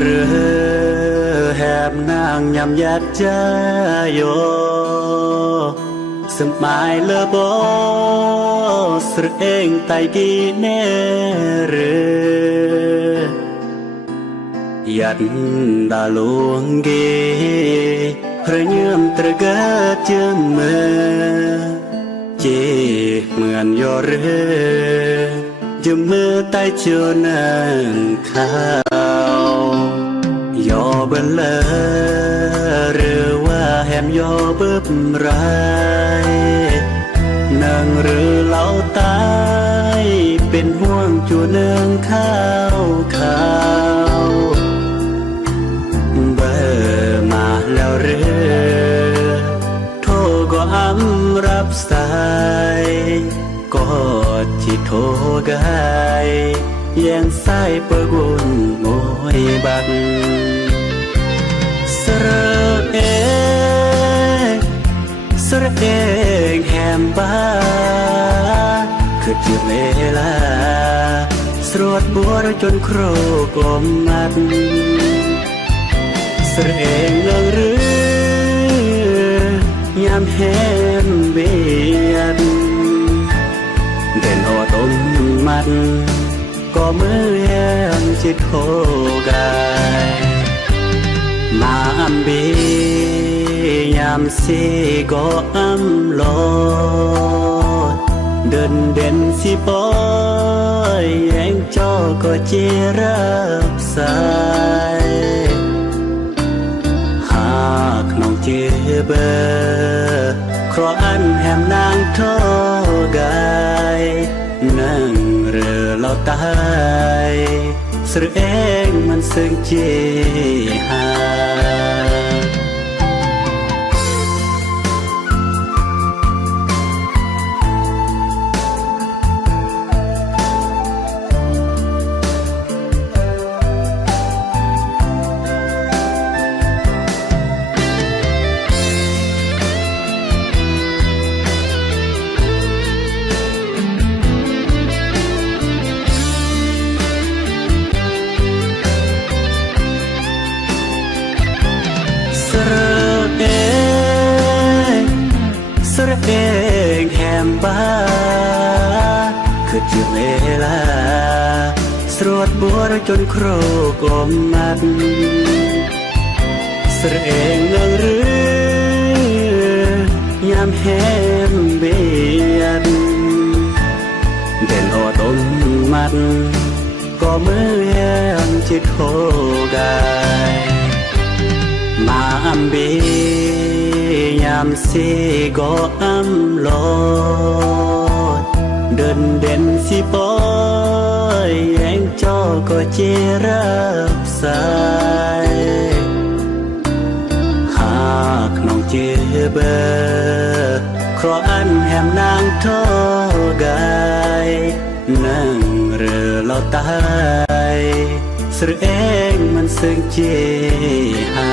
rơ hẹp nàng nhằm dắt cha yo sum mai lơ bó sır eng tay gi nè rơ yat đà luông ghê rơ nhâm trơ gơ chơ mơ chê mượn yo rơ chơ mơ tay chơ nàng khao yo bên lơ rơว่าแฮมยอเบิบไรนางเรือเล่าตายเป็นห่วงจูเนืองข้าวขาวเบอร์มาแล้วเรือโทรก็อ้ำรับสายก็จิโทรกายแย่งสายเปิดวุ่นโมยบักสระเองแฮมบ้าคือจุดเวลาสรวดบัวจนโครกลมมัดสระเองเลื่องรื้อยามแฮมเบียดเด่นอดอมมัดก็มือแฮมจิตโหกายมาอัมบียามสีก็อ้ำลอยเดินเด่นสิปอยแยงจอก็เจรับสายหากน้องเจเบอครออันแหมนางทอกายนั่งเรือเราตายสระเองมันซึ่งเจหาเองแฮมบ้าคือจุดเวลาสรวดบัวจนโครกลมมัดสระเองเลื่องรื้อยามแฮมเบียดเด่นอดอมมัดก็มือแฮมจิตโหกายมาอัมบียามสีก็อ้ำลอยเดินเด่นสิปอยแยงจอก็เจรับสายหากน้องเจเบอครออันแหมนางทอกายนั่งเรือเราตายสระเองมันซึ่งเจหา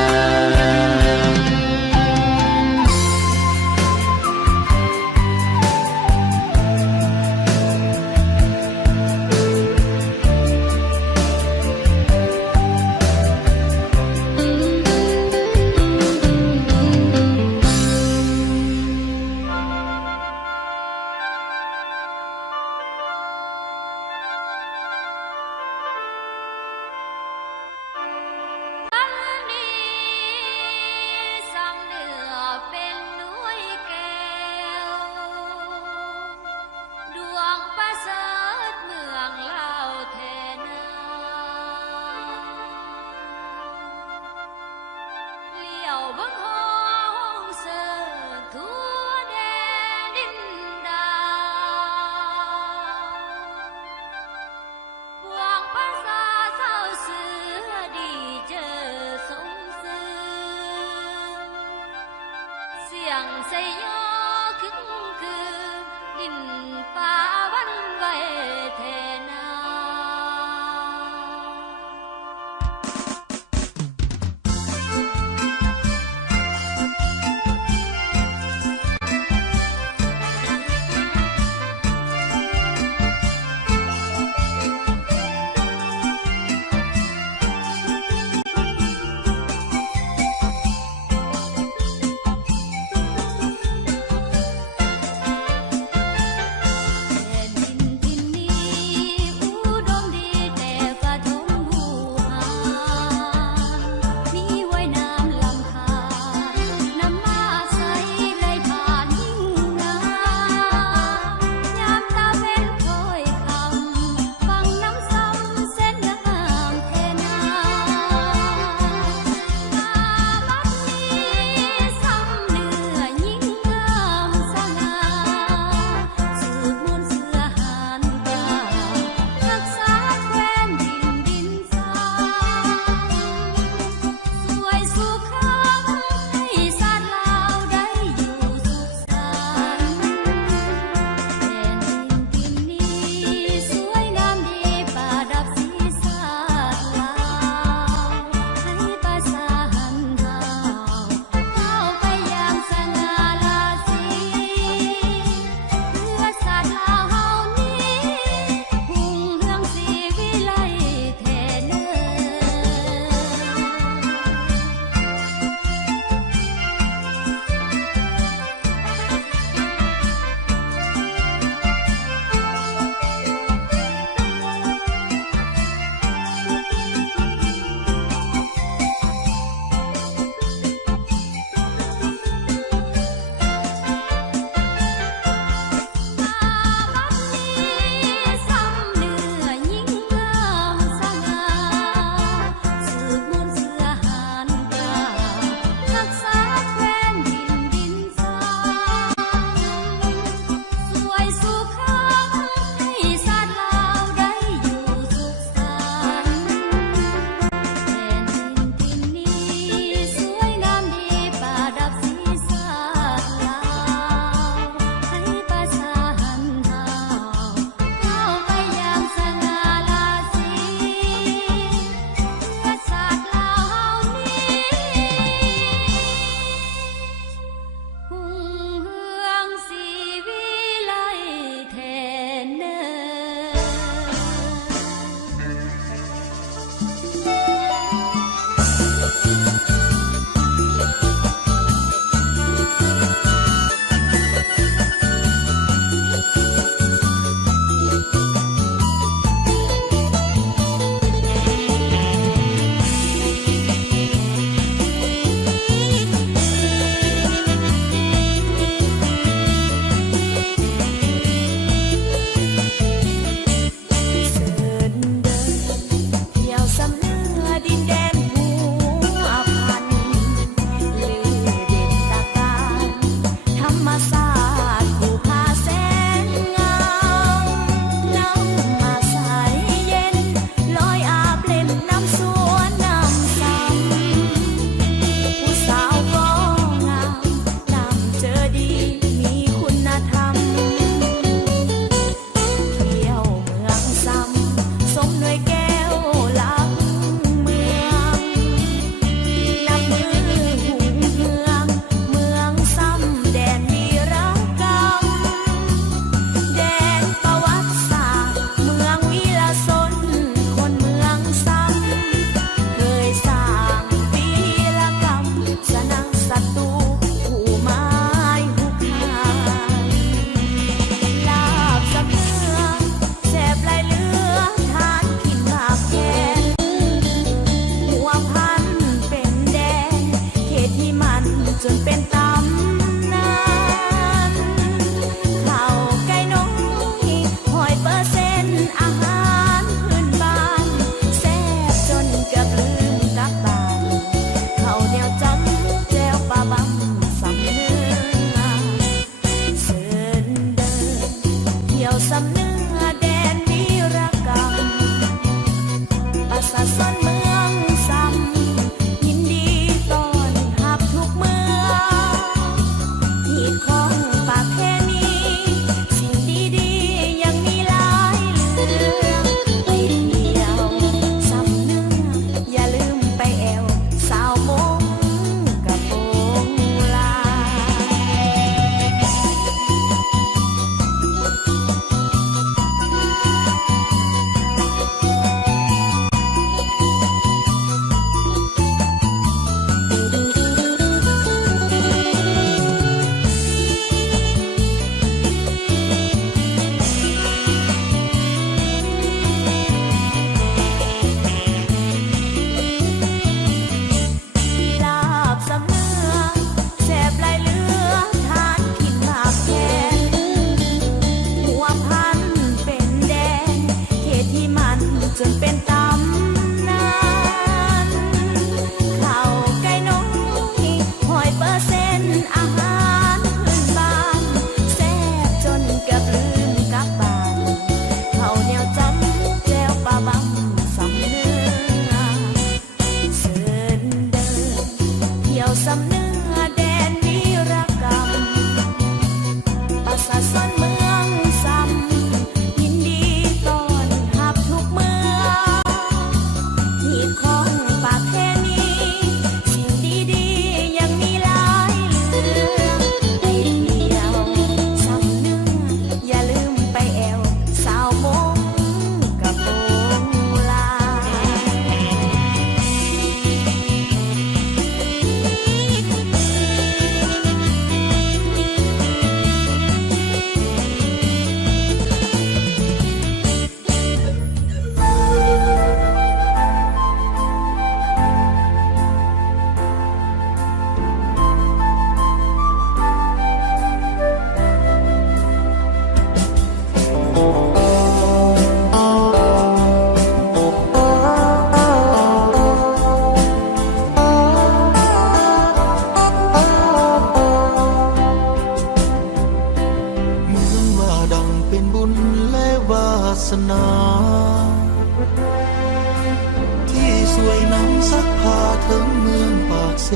วยน้ำซักผ้าถึงเมืองปากเซ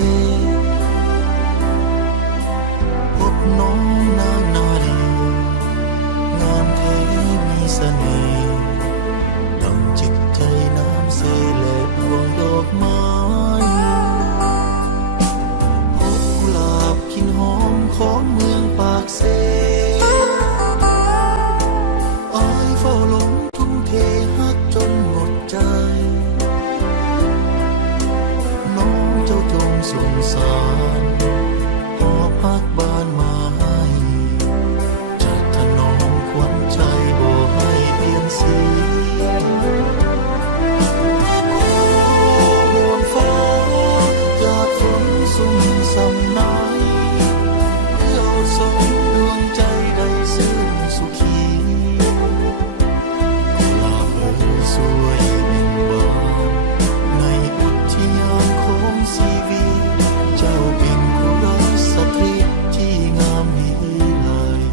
พบน้องนางนาลีงามแท้มีเสน่ห์ดังจิตใจน้ำเซและดวงดอกไม้พบกุหลาบกลิ่นหอมของเมืองปากเซอ้ายเฝ้าหลงทุ่มเทฮักจนหมดใจน้องเจ้าจงสงสารหอบฮักบ้านมาให้จะถนอมขวัญใจบ่ให้เปลี่ยนสีโหนฟ้าหยาดฝนสุ่มสำไหนเพื่อส่งดวงใจได้ซื่นสุขีกุหลาบสวยบินบานในอุทยานของชีวิตเจ้าเป็นกุลสตรีที่งามมีลาย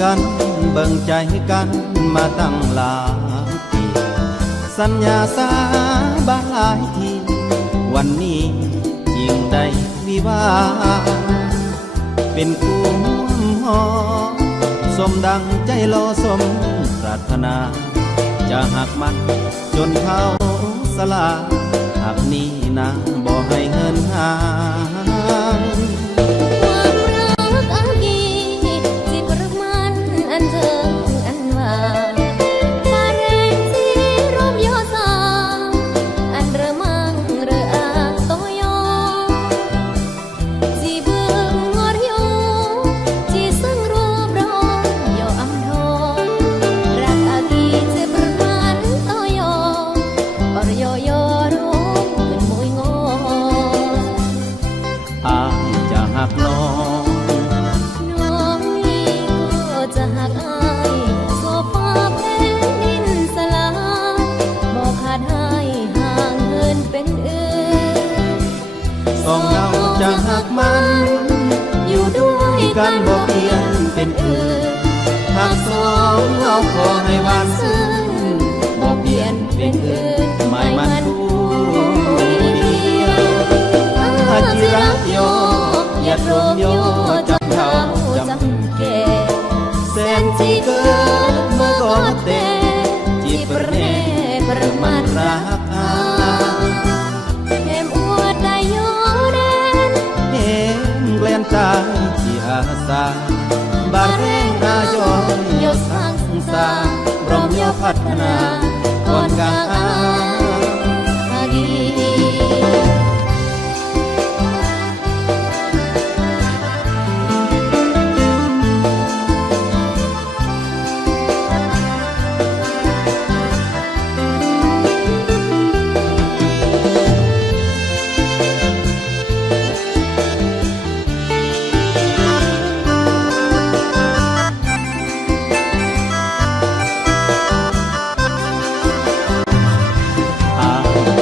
กันเบิ่งใจกันมาตั้งหลายปีสัญญาสาบานหลายทีวันนี้ยิ่งได้วิวาเป็นคู่หอสมดังใจรอสมปรารถนาจะหักมันจนเขาสลาหักนี้นะบ่ให้เงินหาอ หักน้อง น้องนี้ก็จะหักอายโซฟาแผ่นดินสลายบอกขาดให้ห่างเหินเป็นอื่น สองเราจะหักมัน อยู่ด้วยกันบ่เปลี่ยนเป็นอื่น หากสองเราขอให้หวานซึ้งบ่เปลี่ยนเป็นอื่นไม่มันผู้เดียวอาจิรักโยอย่าโรมโยจำเท่าจำแก่แสนจีเกิดเมื่อก่อนเตจีประเนประมาณรักอาแถมอวดได้โยเด่น เห็นแกล้นตายที่อาสาบาดแรงอาย้อยโยสร้างสาพร้อมโยพัฒนาก่อนกลางอาดี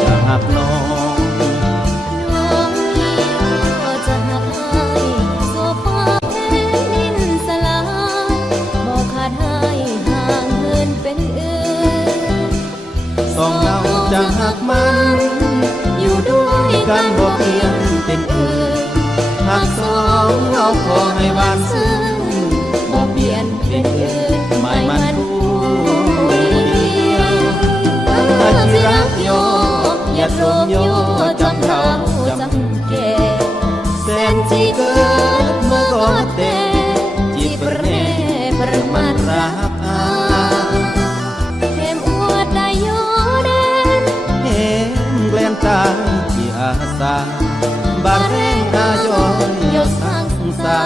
จะหักน้อง น้องนี้ก็จะหักอายโซฟาแผ่นดินสลายบอกขาดให้ห่างเหินเป็นอื่น สองเราจะหักมัน อยู่ด้วยกันบ่เปลี่ยนเป็นอื่น หากสองเราขอให้หวานซึ้งบ่เปลี่ยนเป็นอื่นไม่มันผู้เดียวอาจิรักโยอย่าโรมโยจำเท่าจำแก่แสนจีเกิดเมื่อก่อนเตจีประเนประมาณรักอา แถมอวดได้โยเด่น เห็นแกล้นตายที่อาสาบาดแรงอาย้อยโยสร้างสา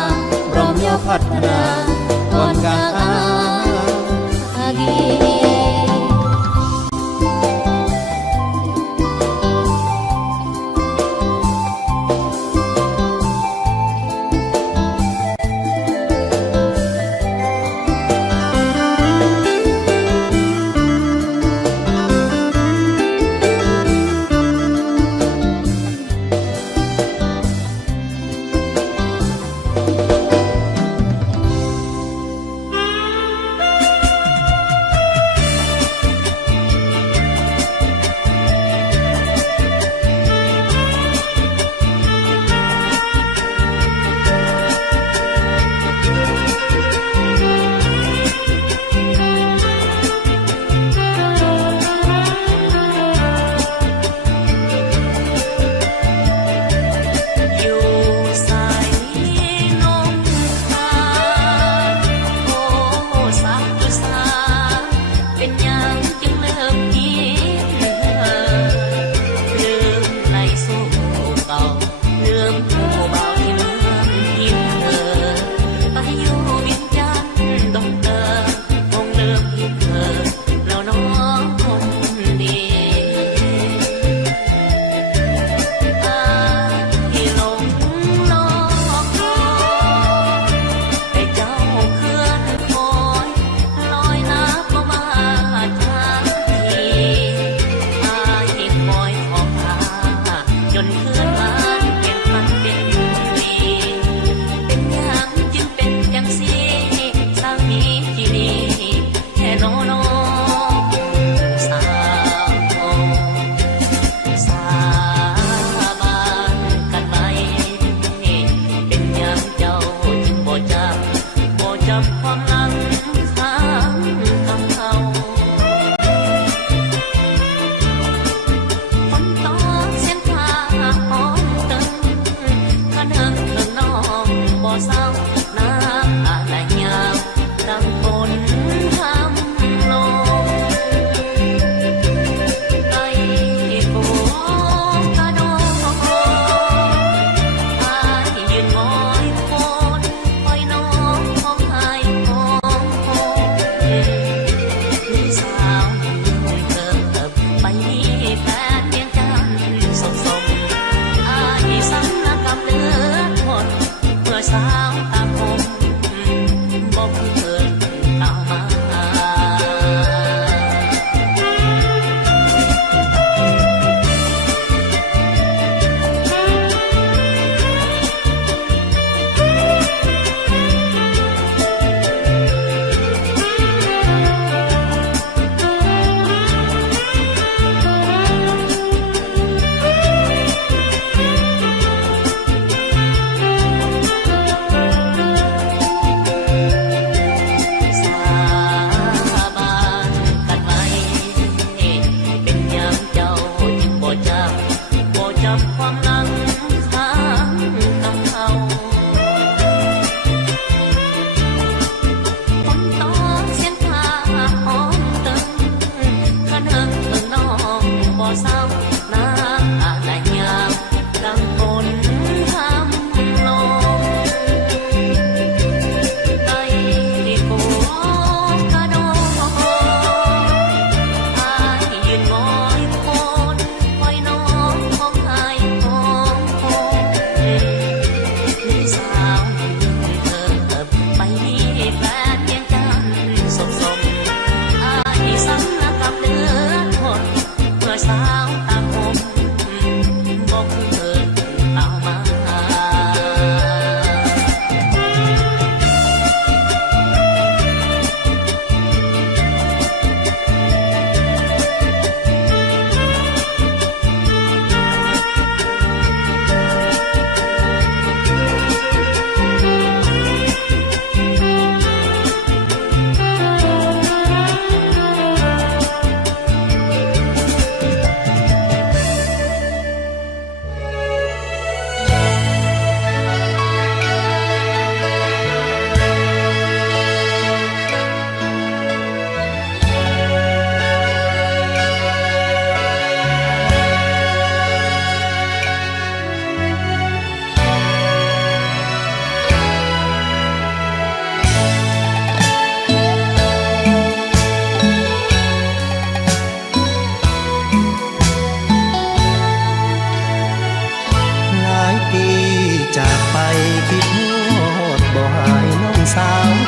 พร้อมโยพัฒนาก่อนกลางอาดี อยู่สายลมพานโอ้สาวตุสาเป็นหยังจึงเริ่มคิดลืมไหลสู่เก่าลืมผู้เบาที่เมืองยิ้มไปอยู่เวียงจันทน์ต้องเดินคงลืมที่เธอแล้วน้องคนดี ที่หลงลอกลอยให้เจ้าเคลื่อนคอยลอยน้ำก็มาทางทีอายคอยของหาจนคืนวันเปลี่ยนพันเป็นปีเป็นอย่างจึงเป็นจังสีสามีที่ดีแค่น้องสาว สาบานกันไว้เป็นยามเจ้าจึงบ่จำความหลังค้างคำเขาฝนตกเสียงฟ้าหอมตึงคันเฮิงเฮิงน้องบ่เศร้าน้ำตาไหลยาวดังฝนทำลง ไอ้โบกระโดดไอ้ยืนงอยโคนคอยน้องของไอ้ของพี่สาวเกิดไปมีแฟนเพียงจันทร์สมไอ้สำนักกำเลือดทน อสาวตาคมบอกเกิดเอามา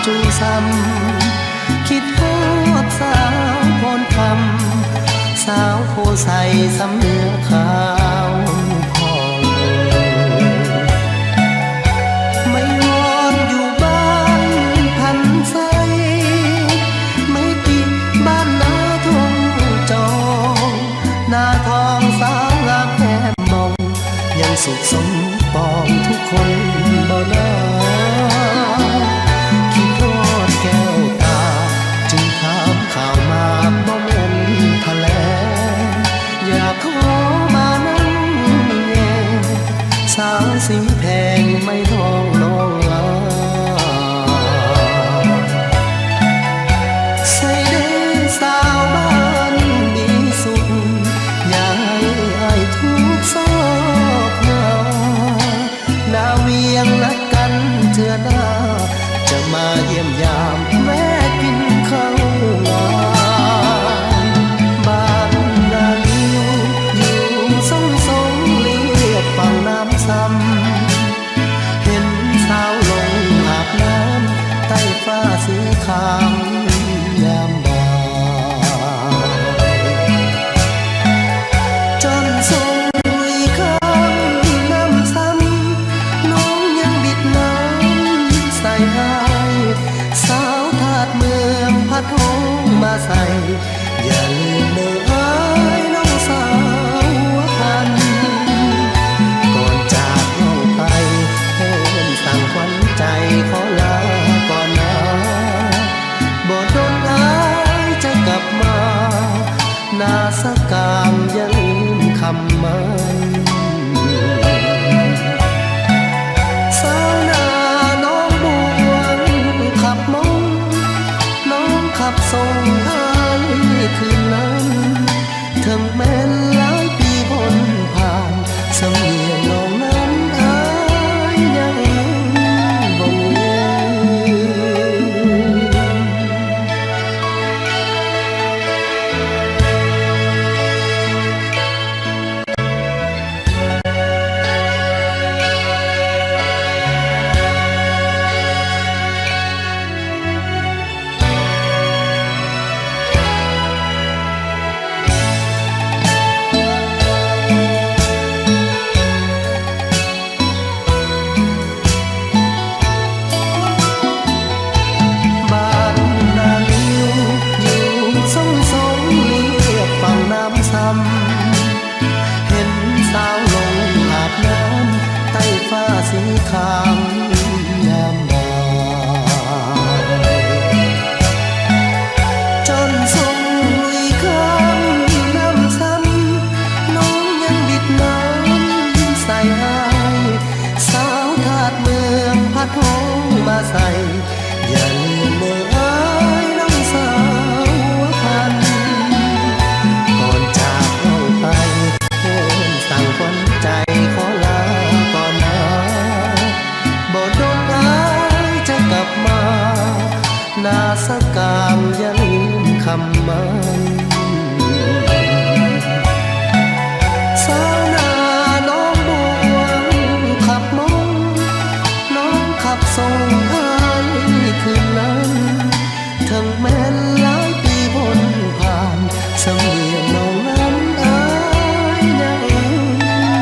จูซ้ำคิดฮอดสาวพรคำสาวโพใสสำเนื้อขาวพองไม่วอนอยู่บ้านพันใสไม่ติดบ้านนาทงจองนาทองสาวงามแก้มมองยังสุขสมปองทุกคนบ่นาแก้วตาจึงถามข่าวมาบ่แม่นทะเลอยากขอมานั่งแง่สาวสีแพงไม่ท้องน้องลาใส่เด้สาวบ้านมีสุขอย่าให้อายทุกข์ซอกหาหน้าเวียงนัดกันเทื่อหน้าจะมาเยี่ยมยามแม่กินข้าวหวานบ้านนาลิวอยู่สงสงเลียบฝั่งน้ำซ้ำเห็นสาวลงอาบน้ำใต้ฟ้าสีขาวยามบ่ายจนทรงลุยข้ามน้ำซ้ำน้องยังบิดน้ำใส่ให้สาวถาดเมืองพัดหงมาใส่อย่าลืมเด้อเอ้ยน้องสาวพันก่อนจากน้องไปเพิ่นสั่งขวัญใจขอลาก่อนนะบ่โดนอายจะกลับมานาสกามอย่าลืมคำมันสาวนาน้องบวงขับมองน้องขับส่งให้คืนนั้นถึงแม้หลายปีพ้นผ่านสำเนียงน้องนั้นอายยังบ่ลืม พัดหงมาใส่อย่าลืมเมื่ออ้ายน้องสาวพันก่อนจากเราไปเพื่อนสั่งคนใจขอลาก่อนนะบ่โดนอ้ายจะกลับมานาสกามอย่าลืมคำมันสาวนาน้องบวงขับมองน้องขับส่งอ้ายคืนนั้นถึงแม้นหลายปีพ้นผ่านสำเนียงน้องนั้นอ้ายยังบ่ลืม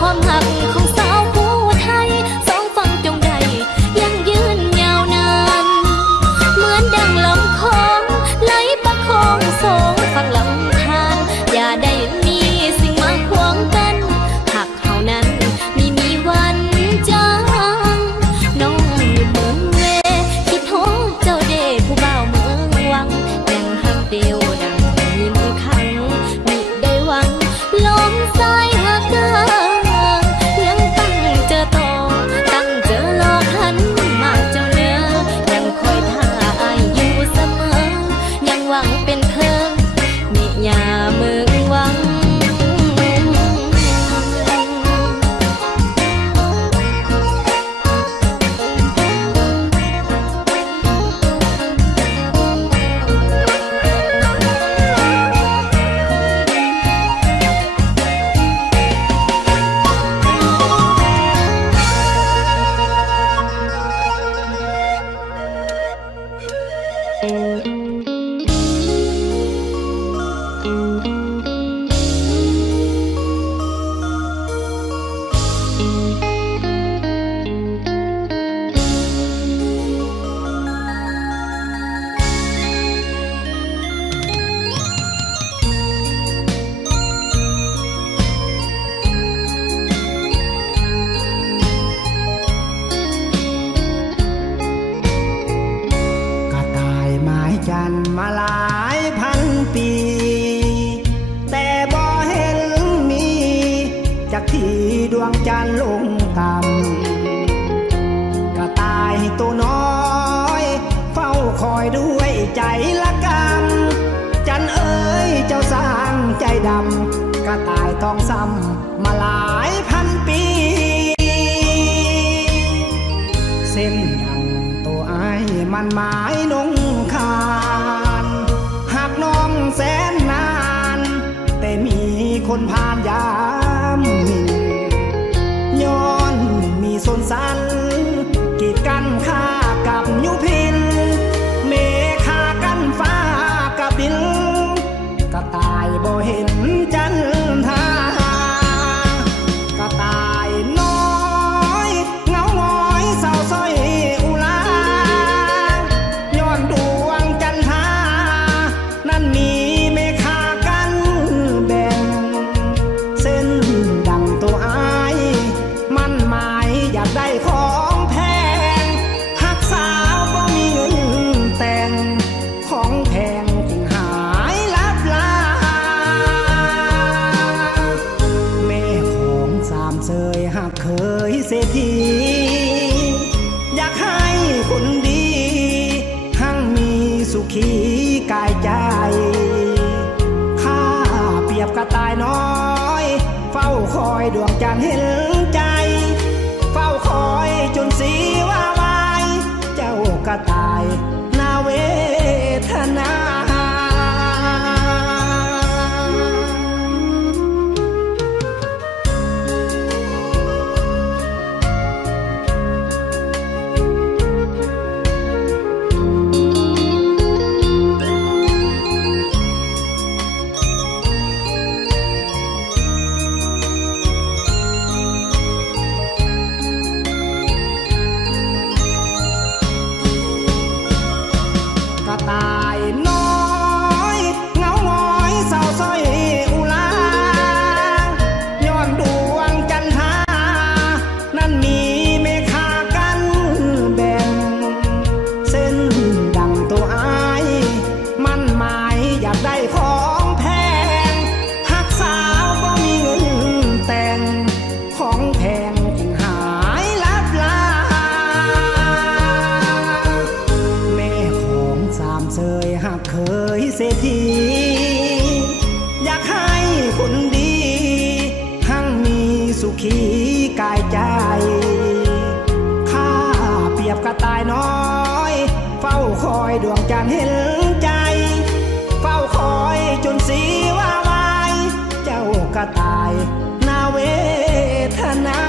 ความหักของสาวผู้ไทยสองฝั่งจงใด กรรมกระต่ายตัวน้อยเฝ้าคอยด้วยใจละกำจันเอ๋ยเจ้าสร้างใจดำกระต่ายต้องซ้ำมาหลายพันปีเส้นดังตัวไอ้มันหมายนงคานหากน้องแสนนานแต่มีคนผ่านยามหมิ่นย้อนมีสนสันกีดกันข้ากับยุพินเมฆากันฟ้ากับดินกระต่ายบ่เห็นจันทากระต่ายน้อยเงาหงอยเศร้าส้อยอุลาย้อนดวงจันทรานั้นมีเมฆากันแบ่งเส้นดังตัวอ้ายมันหมายอยากได้ของแพงหักสาวบ่มีเงินแต่งของแพงจึงหายลับลาแม่ของสามเสยหักเคยเศรษฐีอยากให้คนดีหั่งมีสุขีกายใจข้าเปรียบกระต่ายน้อยเฝ้าคอยดวงจันทร์เห็นใจเฝ้าคอยจนสีว่าวายเจ้ากระต่ายน่าเวทนา ขีกายใจข้าเปรียบกระต่ายน้อยเฝ้าคอยดวงจันทร์เห็นใจเฝ้าคอยจนสีว่าวายเจ้ากระต่ายน่าเวทนา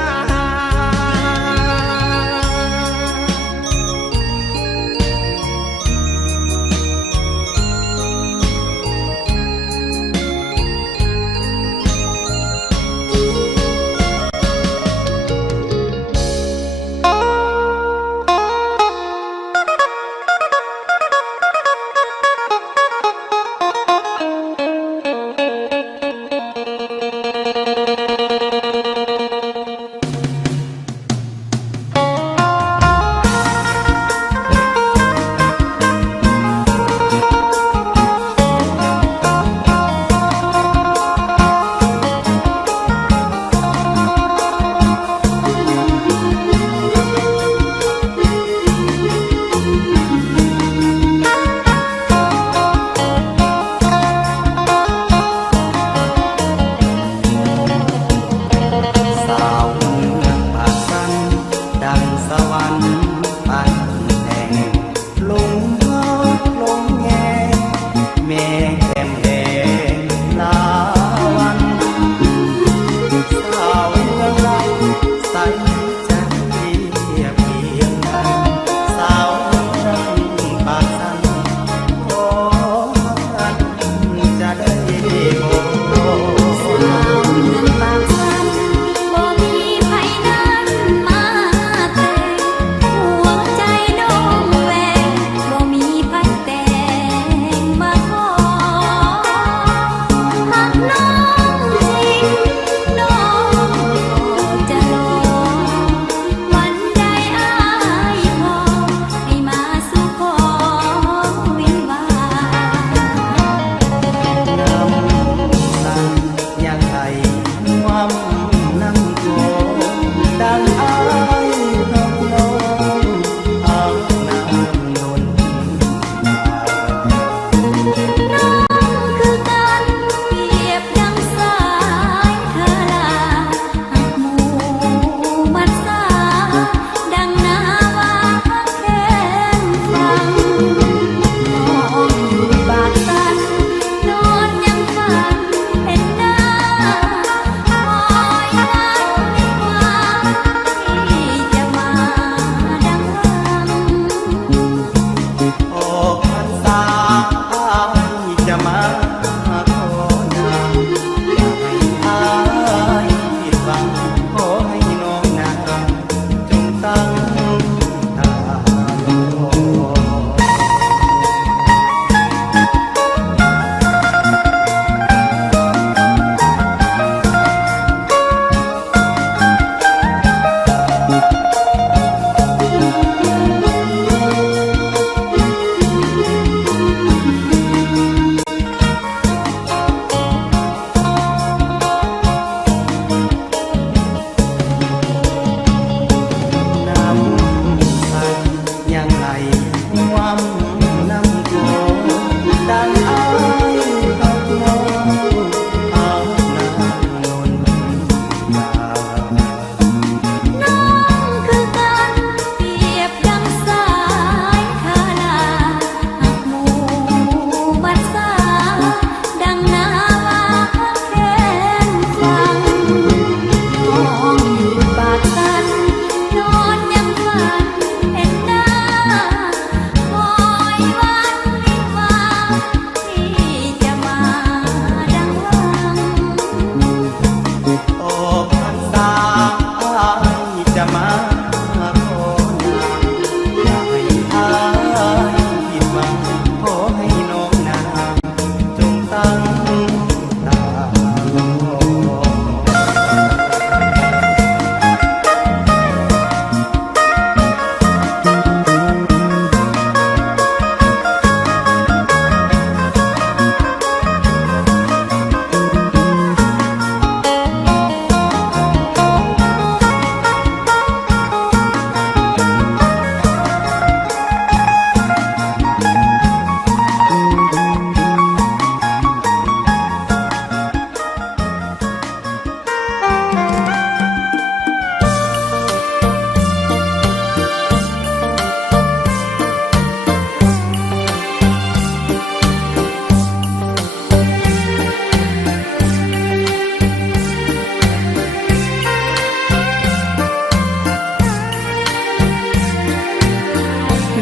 จะมาขออยากให้อายผิดหวังขอให้น้องนางจงตั้งตารอ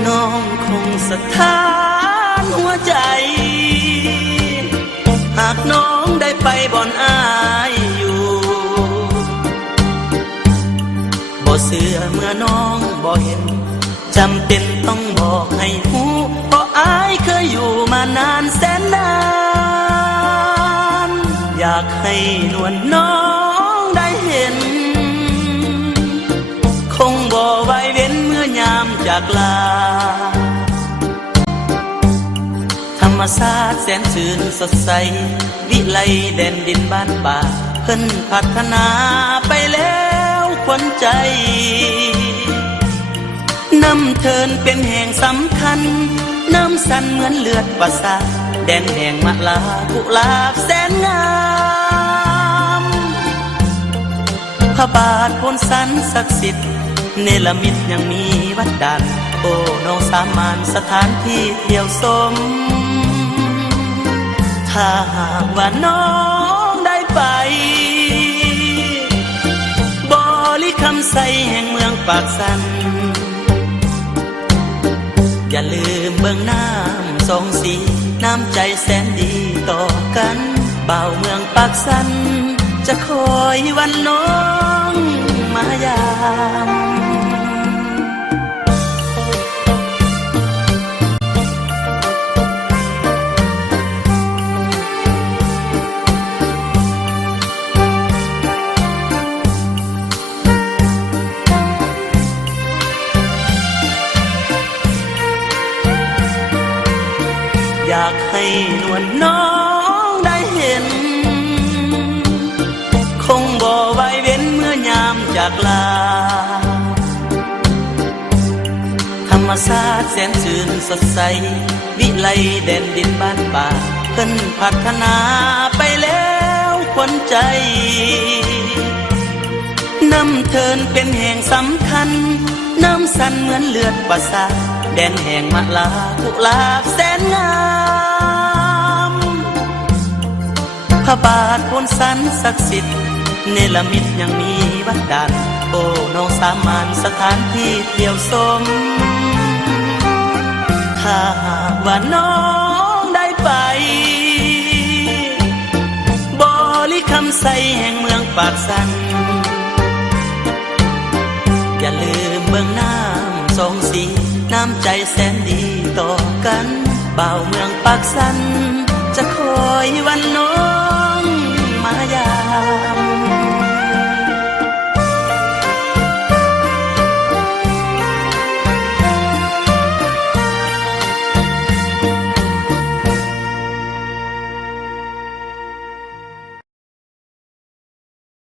น้องคงสถานหัวใจ หากน้องได้ไปบ่อนอายอยู่บ่เชื่อเมื่อน้องบ่เห็นจำเป็นต้องบอกให้หูเพราะอายเคยอยู่มานานแสนนานอยากให้นวลน้องได้เห็นคงบ่ไว้เว้นเมื่อยามจากลาธรรมชาติแสนชื่นสดใสวิไลแดนดินบ้านป่าเพิ่นพัฒนาไปแล้วขวัญใจน้ำเทินเป็นแห่งสำคัญน้ำสันเหมือนเลือดประสาทแดนแห่งมะลากุหลาบแสนงามพระบาทพ้นสันศักดิ์สิทธิ์เนรมิตยังมีวัดดันโอ้น้องสามานสถานที่เที่ยวชมถ้าหากว่าน้องได้ไปบริคำใสแห่งเมืองปากสันอย่าลืมเบื้องน้ำสองสีน้ำใจแสนดีต่อกันบ่าวเมืองปากสันจะคอยวันน้องมายามอยากให้นวลน้องได้เห็นคงบ่ไว้เว้นเมื่อยามจากลาธรรมชาติแสนชื่นสดใสวิไลแดนดินบ้านป่าเพิ่นพัฒนาไปแล้วขวัญใจน้ำเทินเป็นแห่งสำคัญน้ำสันเหมือนเลือดประสาทแดนแห่งมะลากุหลาบแสนงามพระบาทพ้นสันศักดิ์สิทธิ์เนรมิตยังมีวัดดันโอ้น้องสามานสถานที่เที่ยวชมถ้าหากว่าน้องได้ไปบริคำใสแห่งเมืองปากสันอย่าลืมเบื้องน้ำสองสีน้ำใจแสนดีต่อกันบ่าวเมืองปากสันจะคอยวันน้